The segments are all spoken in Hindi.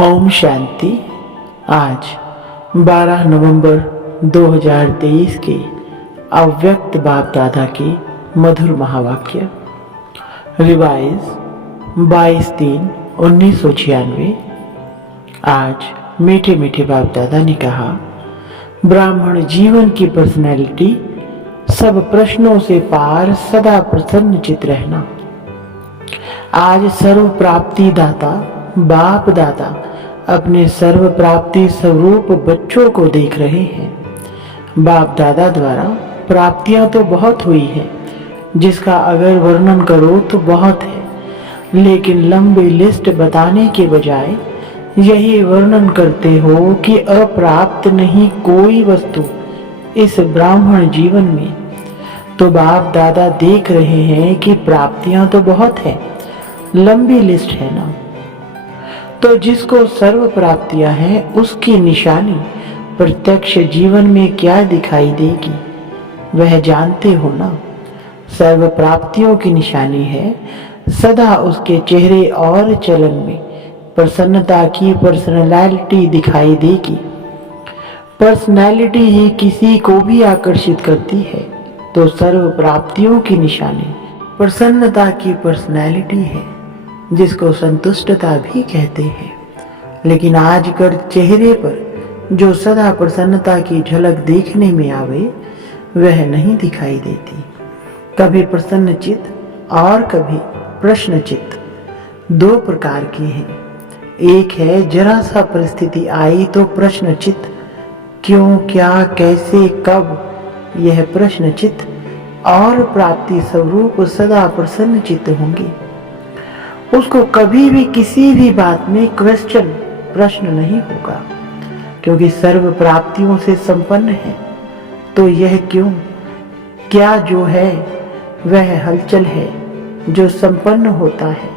ओम शांति। आज 12 नवंबर 2023 के अव्यक्त बाप दादा के मधुर महावाक्य रिवाइज 22/3/1996। आज मीठे मीठे बाप दादा ने कहा, ब्राह्मण जीवन की पर्सनैलिटी सब प्रश्नों से पार सदा प्रसन्नचित रहना। आज सर्व प्राप्ति दाता बाप दादा अपने सर्व प्राप्ति स्वरूप बच्चों को देख रहे हैं। बाप दादा द्वारा प्राप्तियां तो बहुत हुई है, जिसका अगर वर्णन करो तो बहुत है, लेकिन लंबी लिस्ट बताने के बजाय यही वर्णन करते हो कि अप्राप्त नहीं कोई वस्तु इस ब्राह्मण जीवन में, तो बाप दादा देख रहे हैं कि प्राप्तियां तो बहुत है, लंबी लिस्ट है ना। तो जिसको सर्व प्राप्तियां हैं उसकी निशानी प्रत्यक्ष जीवन में क्या दिखाई देगी वह जानते हो ना। सर्व प्राप्तियों की निशानी है सदा उसके चेहरे और चलन में प्रसन्नता की पर्सनैलिटी दिखाई देगी। पर्सनैलिटी ही किसी को भी आकर्षित करती है, तो सर्व प्राप्तियों की निशानी प्रसन्नता की पर्सनैलिटी है, जिसको संतुष्टता भी कहते हैं। लेकिन आजकल चेहरे पर जो सदा प्रसन्नता की झलक देखने में आवे वह नहीं दिखाई देती। कभी प्रसन्नचित और कभी प्रश्नचित, दो प्रकार की है। एक है जरा सा परिस्थिति आई तो प्रश्नचित, क्यों क्या कैसे कब, यह प्रश्नचित। और प्राप्ति स्वरूप सदा प्रसन्नचित होंगे। उसको कभी भी किसी भी बात में क्वेश्चन प्रश्न नहीं होगा, क्योंकि सर्व प्राप्तियों से संपन्न है। तो यह क्यों क्या जो है वह हलचल है, जो संपन्न होता है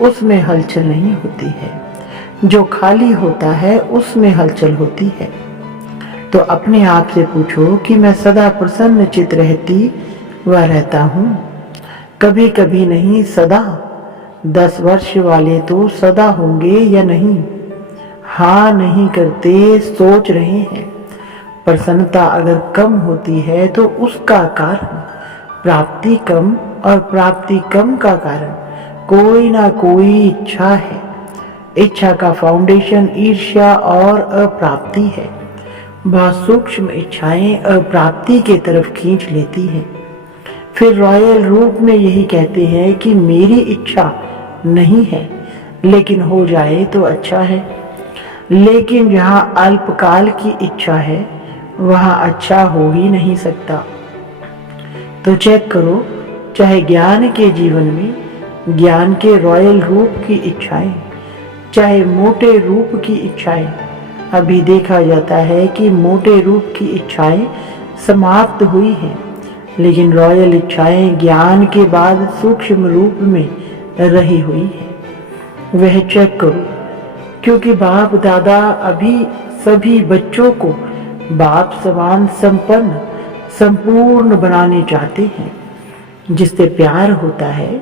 उसमें हलचल नहीं होती है, जो खाली होता है उसमें हलचल होती है। तो अपने आप से पूछो कि मैं सदा प्रसन्नचित रहती व रहता हूँ? कभी कभी नहीं, सदा। 10 वर्ष वाले तो सदा होंगे या नहीं? हाँ नहीं करते, सोच रहे हैं। प्रसन्नता अगर कम होती है तो उसका कारण प्राप्ति कम, और प्राप्ति कम का कारण कोई ना कोई इच्छा है। इच्छा का फाउंडेशन ईर्ष्या और अप्राप्ति है। बहुत सूक्ष्म इच्छाएं अप्राप्ति के तरफ खींच लेती हैं। फिर रॉयल रूप में यही कहते हैं कि मेरी इच्छा नहीं है, लेकिन हो जाए तो अच्छा है। लेकिन जहां अल्पकाल की इच्छा है वहां अच्छा हो ही नहीं सकता। तो चेक करो, चाहे ज्ञान के जीवन में ज्ञान के रॉयल रूप की इच्छाएं, चाहे मोटे रूप की इच्छाएं, अभी देखा जाता है कि मोटे रूप की इच्छाएं समाप्त हुई हैं, लेकिन रॉयल इच्छाएं ज्ञान के बाद सूक्ष्म रूप में रही हुई है। वह चेक करो, क्योंकि बाप दादा अभी सभी बच्चों को बाप समान संपन्न संपूर्ण बनाने चाहते हैं। जिससे प्यार होता है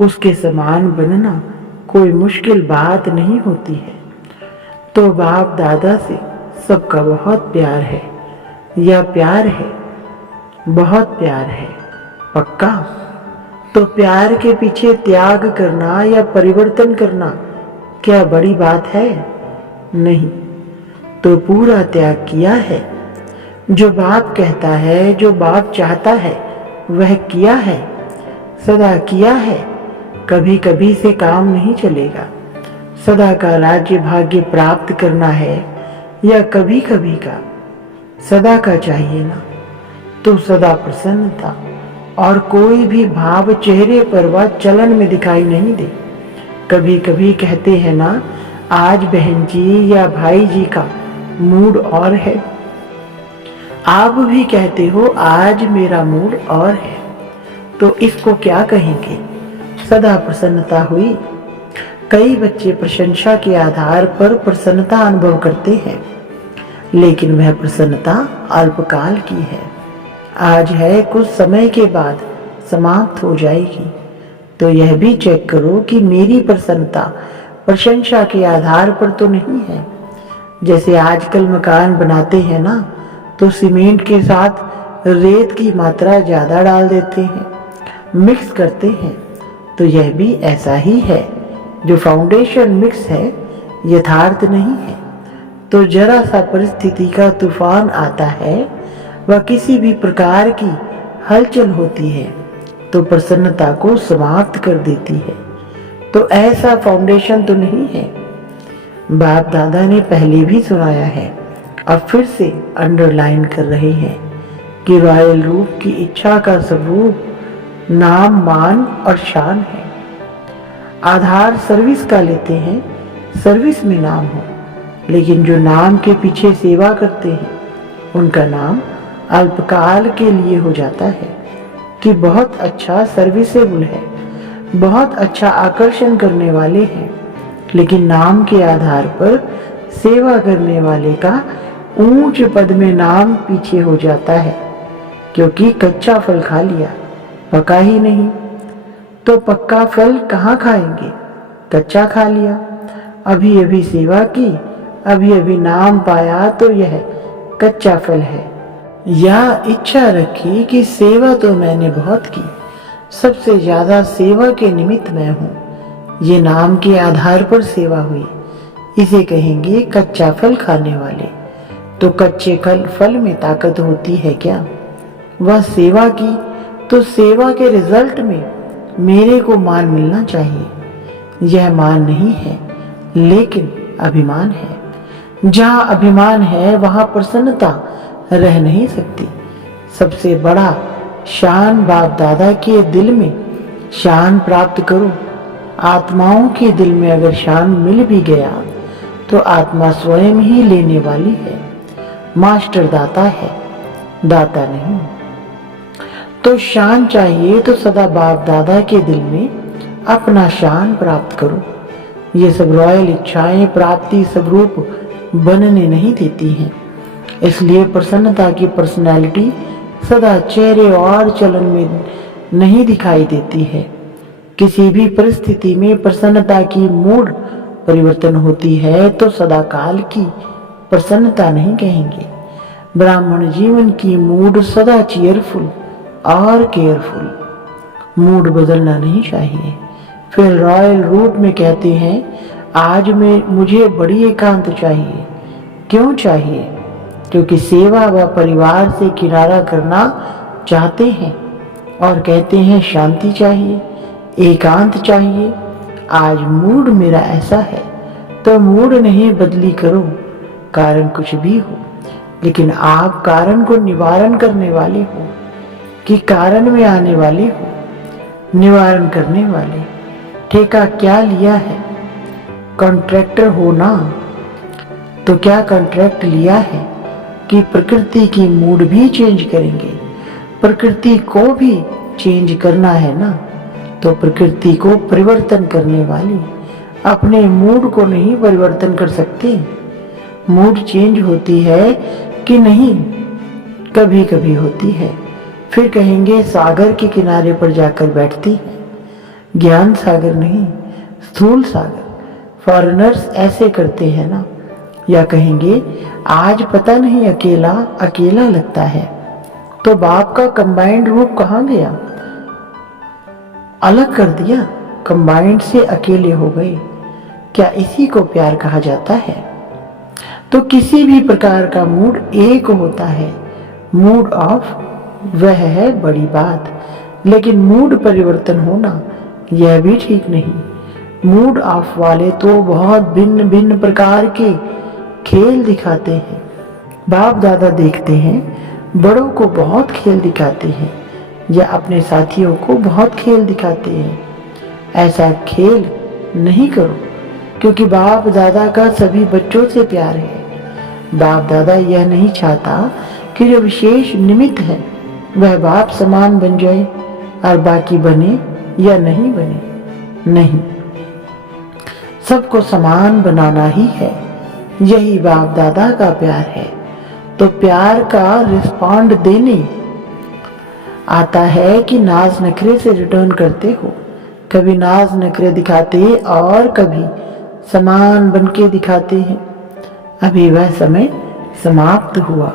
उसके समान बनना कोई मुश्किल बात नहीं होती है। तो बाप दादा से सबका बहुत प्यार है, या प्यार है, बहुत प्यार है, पक्का। तो प्यार के पीछे त्याग करना या परिवर्तन करना क्या बड़ी बात है? नहीं। तो पूरा त्याग किया है। जो बाप कहता है, जो बाप चाहता है वह किया है, सदा किया है। कभी कभी से काम नहीं चलेगा। सदा का राज्य भाग्य प्राप्त करना है या कभी कभी का? सदा का चाहिए ना। तो सदा प्रसन्नता और कोई भी भाव चेहरे पर व चलन में दिखाई नहीं दे। कभी कभी कहते हैं ना, आज बहन जी या भाई जी का मूड और है। आप भी कहते हो आज मेरा मूड और है, तो इसको क्या कहेंगे? सदा प्रसन्नता हुई। कई बच्चे प्रशंसा के आधार पर प्रसन्नता अनुभव करते हैं, लेकिन वह प्रसन्नता अल्पकाल की है। आज है, कुछ समय के बाद समाप्त हो जाएगी। तो यह भी चेक करो कि मेरी प्रसन्नता प्रशंसा के आधार पर तो नहीं है। जैसे आजकल मकान बनाते हैं ना, तो सीमेंट के साथ रेत की मात्रा ज़्यादा डाल देते हैं, मिक्स करते हैं। तो यह भी ऐसा ही है, जो फाउंडेशन मिक्स है यथार्थ नहीं है। तो जरा सा परिस्थिति का तूफान आता है, वह किसी भी प्रकार की हलचल होती है तो प्रसन्नता को समाप्त कर देती है। तो ऐसा फाउंडेशन तो नहीं है। बाप दादा ने पहले भी सुनाया है, अब फिर से अंडरलाइन कर रहे हैं कि रॉयल रूप की इच्छा का स्वरूप नाम, मान और शान है। आधार सर्विस का लेते हैं, सर्विस में नाम हो, लेकिन जो नाम के पीछे सेवा करते हैं उनका नाम अल्पकाल के लिए हो जाता है कि बहुत अच्छा सर्विसेबल है, बहुत अच्छा आकर्षण करने वाले हैं। लेकिन नाम के आधार पर सेवा करने वाले का ऊंच पद में नाम पीछे हो जाता है, क्योंकि कच्चा फल खा लिया, पका ही नहीं। तो पक्का फल कहाँ खाएंगे, कच्चा खा लिया। अभी अभी सेवा की, अभी अभी नाम पाया, तो यह कच्चा फल है। या इच्छा रखी कि सेवा तो मैंने बहुत की, सबसे ज्यादा सेवा के निमित्त मैं हूँ, ये नाम के आधार पर सेवा हुई, इसे कहेंगे कच्चा फल खाने वाले। तो कच्चे फल में ताकत होती है क्या? वह सेवा की, तो सेवा के रिजल्ट में मेरे को मान मिलना चाहिए। यह मान नहीं है, लेकिन अभिमान है। जहाँ अभिमान है वहाँ प्रसन्नता रह नहीं सकती। सबसे बड़ा शान बाप दादा के दिल में शान प्राप्त करो। आत्माओं के दिल में अगर शान मिल भी गया तो आत्मा स्वयं ही लेने वाली है। मास्टर दाता है, दाता नहीं। तो शान चाहिए तो सदा बाप दादा के दिल में अपना शान प्राप्त करो। ये सब रॉयल इच्छाएं प्राप्ति स्वरूप बनने नहीं देती हैं। इसलिए प्रसन्नता की पर्सनैलिटी सदा चेहरे और चलन में नहीं दिखाई देती है। किसी भी परिस्थिति में प्रसन्नता की मूड परिवर्तन होती है तो सदा काल की प्रसन्नता नहीं कहेंगे। ब्राह्मण जीवन की मूड सदा चीयरफुल और केयरफुल। मूड बदलना नहीं चाहिए। फिर रॉयल रूप में कहते हैं, आज मुझे बड़ी एकांत चाहिए। क्यों चाहिए? क्योंकि सेवा व परिवार से किनारा करना चाहते हैं और कहते हैं शांति चाहिए, एकांत चाहिए। आज मूड मेरा ऐसा है, तो मूड नहीं बदली करो, कारण कुछ भी हो, लेकिन आप कारण को निवारण करने वाले हो कि कारण में आने वाले हो, निवारण करने वाले। ठेका क्या लिया है? कॉन्ट्रैक्टर हो ना, तो क्या कॉन्ट्रैक्ट लिया है कि प्रकृति की मूड भी चेंज करेंगे। प्रकृति को भी चेंज करना है ना, तो प्रकृति को परिवर्तन करने वाली अपने मूड को नहीं परिवर्तन कर सकते। मूड चेंज होती है कि नहीं, कभी कभी होती है। फिर कहेंगे सागर के किनारे पर जाकर बैठती है। ज्ञान सागर नहीं, स्थूल सागर। फॉरेनर्स ऐसे करते हैं ना। या कहेंगे आज पता नहीं अकेला अकेला लगता है, तो बाप का कंबाइंड रूप कहाँ गया? अलग कर दिया, कंबाइंड से अकेले हो गए। क्या इसी को प्यार कहा जाता है? तो किसी भी प्रकार का मूड एक होता है। मूड ऑफ वह है बड़ी बात, लेकिन मूड परिवर्तन होना यह भी ठीक नहीं। मूड ऑफ वाले तो बहुत भिन्न भिन्न प्रकार के खेल दिखाते हैं। बाप दादा देखते हैं, बड़ों को बहुत खेल दिखाते हैं या अपने साथियों को बहुत खेल दिखाते हैं। ऐसा खेल नहीं करो, क्योंकि बाप दादा का सभी बच्चों से प्यार है। बाप दादा यह नहीं चाहता कि जो विशेष निमित्त है वह बाप समान बन जाए और बाकी बने या नहीं बने। नहीं, सबको समान बनाना ही है। यही बाप दादा का प्यार है। तो प्यार का रिस्पॉन्ड देने आता है कि नाज नखरे से रिटर्न करते हो। कभी नाज नखरे दिखाते और कभी समान बन के दिखाते हैं। अभी वह समय समाप्त हुआ।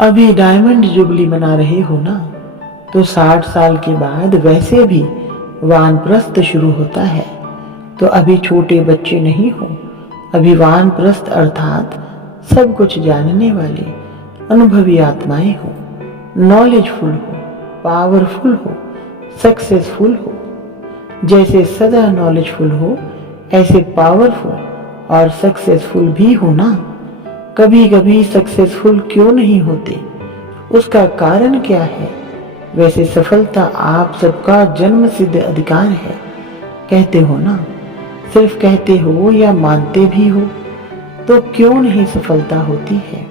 अभी डायमंड जुबली मना रहे हो ना, तो 60 साल के बाद वैसे भी वानप्रस्थ शुरू होता है। तो अभी छोटे बच्चे नहीं हो, अभी वानप्रस्थ अर्थात सब कुछ जानने वाले अनुभवी आत्माएं हो, नॉलेजफुल हो, पावरफुल हो, सक्सेसफुल हो। जैसे सदा नॉलेजफुल हो ऐसे पावरफुल और सक्सेसफुल भी हो ना। कभी कभी सक्सेसफुल क्यों नहीं होते, उसका कारण क्या है? वैसे सफलता आप सबका जन्म सिद्ध अधिकार है, कहते हो ना। सिर्फ कहते हो या मानते भी हो, तो क्यों नहीं सफलता होती है?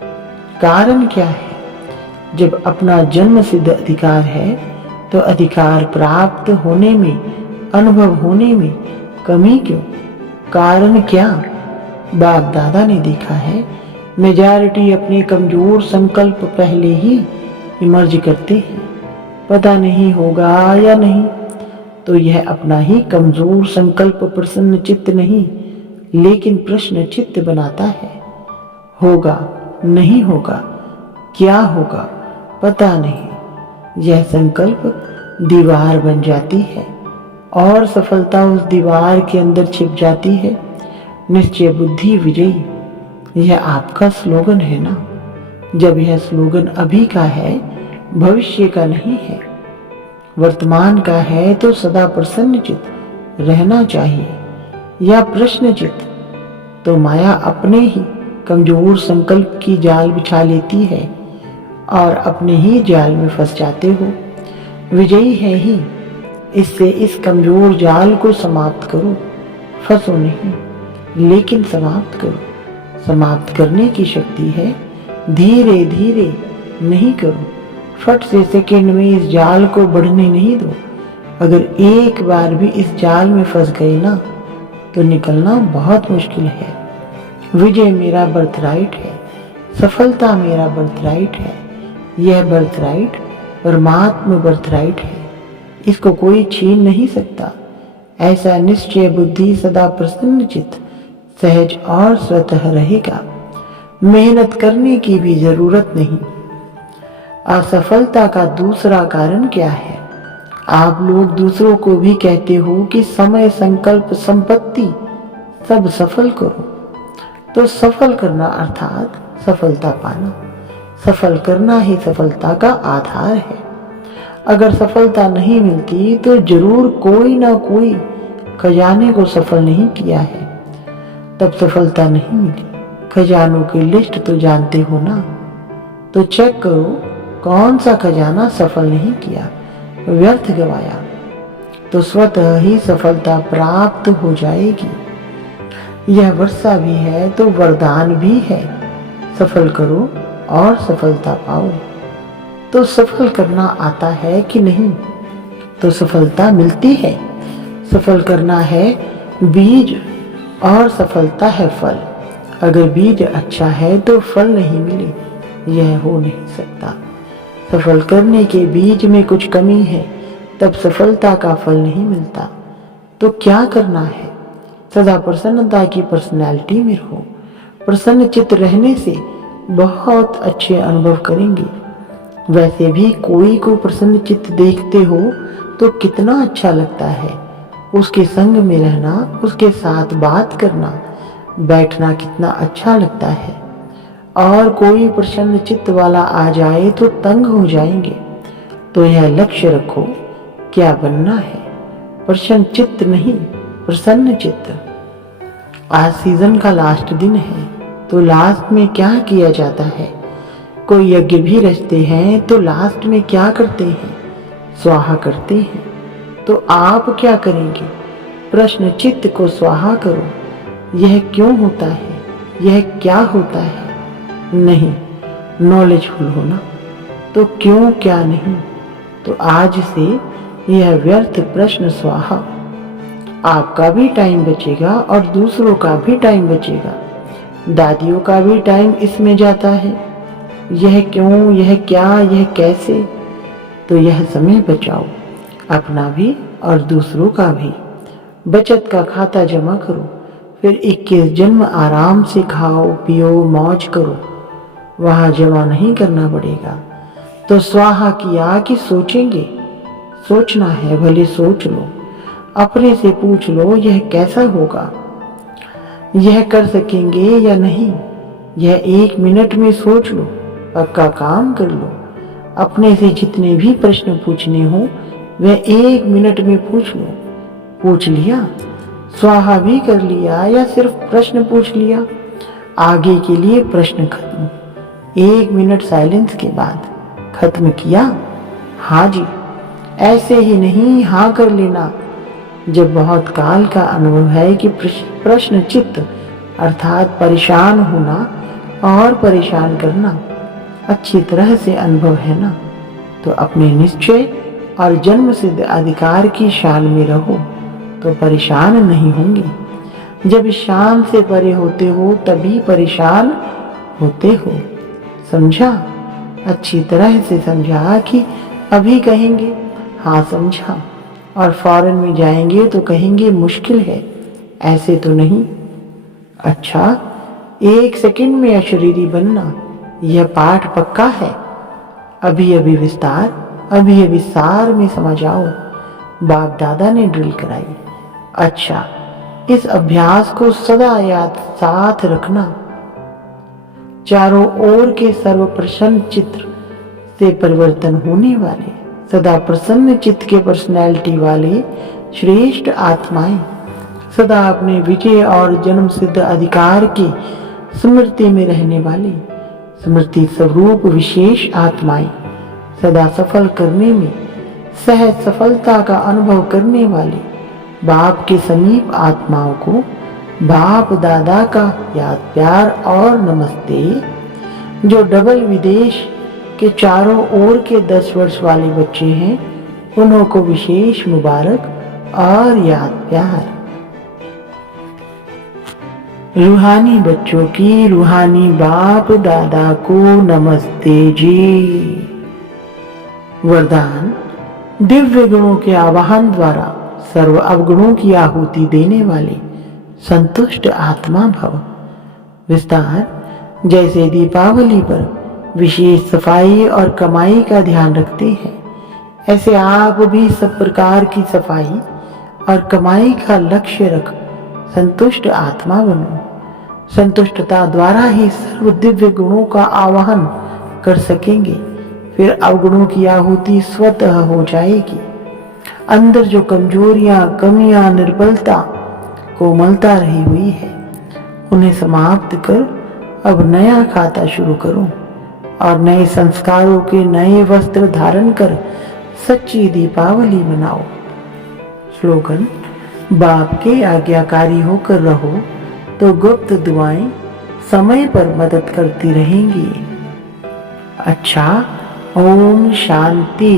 कारण क्या है? जब अपना जन्म सिद्ध अधिकार है तो अधिकार प्राप्त होने में, अनुभव होने में कमी क्यों? कारण क्या? बाप दादा ने देखा है, मेजॉरिटी अपने कमजोर संकल्प पहले ही इमर्ज करते हैं। पता नहीं होगा या नहीं, तो यह अपना ही कमजोर संकल्प प्रसन्न चित्त नहीं लेकिन प्रश्न चित्त बनाता है। होगा, नहीं होगा, क्या होगा, पता नहीं। यह संकल्प दीवार बन जाती है और सफलता उस दीवार के अंदर छिप जाती है। निश्चय बुद्धि विजयी, यह आपका स्लोगन है ना। जब यह स्लोगन अभी का है, भविष्य का नहीं है, वर्तमान का है, तो सदा प्रसन्न चित्त रहना चाहिए। या प्रश्न चित्त, तो माया अपने ही कमजोर संकल्प की जाल बिछा लेती है और अपने ही जाल में फंस जाते हो। विजयी है ही, इससे इस कमजोर जाल को समाप्त करो। फंसो नहीं, लेकिन समाप्त करो। समाप्त करने की शक्ति है, धीरे धीरे नहीं करो। फट से सेकंड में इस जाल को बढ़ने नहीं दो। अगर एक बार भी इस जाल में फंस गए ना, तो निकलना बहुत मुश्किल है। विजय मेरा बर्थराइट है, सफलता मेरा बर्थराइट है। यह बर्थराइट परमात्मा बर्थराइट है, इसको कोई छीन नहीं सकता। ऐसा निश्चय बुद्धि सदा प्रसन्न चित्त, सहज और स्वतः रहेगा। मेहनत करने की भी जरूरत नहीं। असफलता का दूसरा कारण क्या है? आप लोग दूसरों को भी कहते हो कि समय, संकल्प, संपत्ति सब सफल करो। तो सफल करना अर्थात सफलता पाना। सफल करना ही सफलता का आधार है। अगर सफलता नहीं मिलती तो जरूर कोई ना कोई खजाने को सफल नहीं किया है, तब सफलता नहीं मिली। खजानों की लिस्ट तो जानते हो ना, तो चेक करो कौन सा खजाना सफल नहीं किया, व्यर्थ गवाया, तो स्वतः ही सफलता प्राप्त हो जाएगी। यह वर्षा भी है तो वरदान भी है। सफल करो और सफलता पाओ। तो सफल करना आता है कि नहीं, तो सफलता मिलती है। सफल करना है बीज और सफलता है फल। अगर बीज अच्छा है तो फल नहीं मिले, यह हो नहीं सकता। सफल करने के बीज में कुछ कमी है, तब सफलता का फल नहीं मिलता। तो क्या करना है? सदा प्रसन्नता की पर्सनैलिटी में रहो। प्रसन्न चित्त रहने से बहुत अच्छे अनुभव करेंगे। वैसे भी कोई को प्रसन्न चित्त देखते हो तो कितना अच्छा लगता है। उसके संग में रहना, उसके साथ बात करना, बैठना कितना अच्छा लगता है। और कोई प्रसन्न चित्त वाला आ जाए तो तंग हो जाएंगे। तो यह लक्ष्य रखो, क्या बनना है? प्रसन्न चित्त नहीं, प्रसन्न चित्त। आज सीजन का लास्ट दिन है, तो लास्ट में क्या किया जाता है? कोई यज्ञ भी रचते हैं तो लास्ट में क्या करते हैं? स्वाहा करते हैं। तो आप क्या करेंगे? प्रश्न चित्त को स्वाहा करो। यह क्यों होता है? यह क्या होता है? नहीं, नॉलेजफुल होना। तो क्यों क्या नहीं? तो आज से यह व्यर्थ प्रश्न स्वाहा। आपका भी टाइम बचेगा और दूसरों का भी टाइम बचेगा। दादियों का भी टाइम इसमें जाता है। यह क्यों, यह क्या, यह कैसे? तो यह समय बचाओ, अपना भी और दूसरों का भी। बचत का खाता जमा करो, फिर 21 जन्म आराम से खाओ पियो मौज करो, वहां जमा नहीं करना पड़ेगा। तो स्वाहा किया कि सोचेंगे, सोचना है भले सोच लो, अपने से पूछ लो यह कैसा होगा, यह कर सकेंगे या नहीं, यह 1 मिनट में सोच लो, पक्का काम कर लो। अपने से जितने भी प्रश्न पूछने हो वह 1 मिनट में पूछ लो। पूछ लिया, स्वाहा भी कर लिया या सिर्फ प्रश्न पूछ लिया, आगे के लिए प्रश्न खत्म। 1 मिनट साइलेंस के बाद खत्म किया, हाँ जी, ऐसे ही नहीं हाँ कर लेना। जब बहुत काल का अनुभव है कि प्रश्न चित्त अर्थात परेशान होना और परेशान करना अच्छी तरह से अनुभव है ना, तो अपने निश्चय और जन्म सिद्ध अधिकार की शान में रहो तो परेशान नहीं होंगे। जब शान से परे होते हो तभी परेशान होते हो। समझा? अच्छी तरह से समझा कि अभी कहेंगे हाँ समझा और फौरन में जाएंगे तो कहेंगे मुश्किल है, ऐसे तो नहीं। अच्छा, 1 सेकंड में अशरीरी बनना यह पाठ पक्का है। अभी अभी विस्तार, अभी अभी सार में समझ आओ। बाप दादा ने ड्रिल कराई। अच्छा, इस अभ्यास को सदा याद साथ रखना। चारों ओर के सर्व प्रसन्न चित्र से परिवर्तन होने वाले, सदा प्रसन्न चित्त के पर्सनैलिटी वाले श्रेष्ठ आत्माएं, सदा अपने विजय और जन्म सिद्ध अधिकार की स्मृति में रहने वाली स्मृति स्वरूप विशेष आत्माएं, सदा सफल करने में सहज सफलता का अनुभव करने वाली बाप के समीप आत्माओं को बाप दादा का याद प्यार और नमस्ते। जो डबल विदेश के चारों ओर के 10 वर्ष वाले बच्चे हैं उन्हों को विशेष मुबारक और याद प्यार। रूहानी बच्चों की रूहानी बाप दादा को नमस्ते जी। वरदान, दिव्य गुणों के आवाहन द्वारा सर्व अवगुणों की आहुति देने वाले संतुष्ट आत्मा भव। विस्तार, जैसे दीपावली पर विशेष सफाई और कमाई का ध्यान रखते हैं, ऐसे आप भी सब प्रकार की सफाई और कमाई का लक्ष्य रख संतुष्ट आत्मा बनो। संतुष्टता द्वारा ही सर्व दिव्य गुणों का आवाहन कर सकेंगे, फिर अवगुणों की आहुति स्वतः हो जाएगी। अंदर जो कमजोरियां, कमियां, निर्बलता, कोमलता रही हुई है उन्हें समाप्त कर अब नया खाता शुरू करो और नए संस्कारों के नए वस्त्र धारण कर सच्ची दीपावली मनाओ। स्लोगन, बाप के आज्ञाकारी होकर रहो तो गुप्त दुआएं समय पर मदद करती रहेंगी। अच्छा, ओम शांति।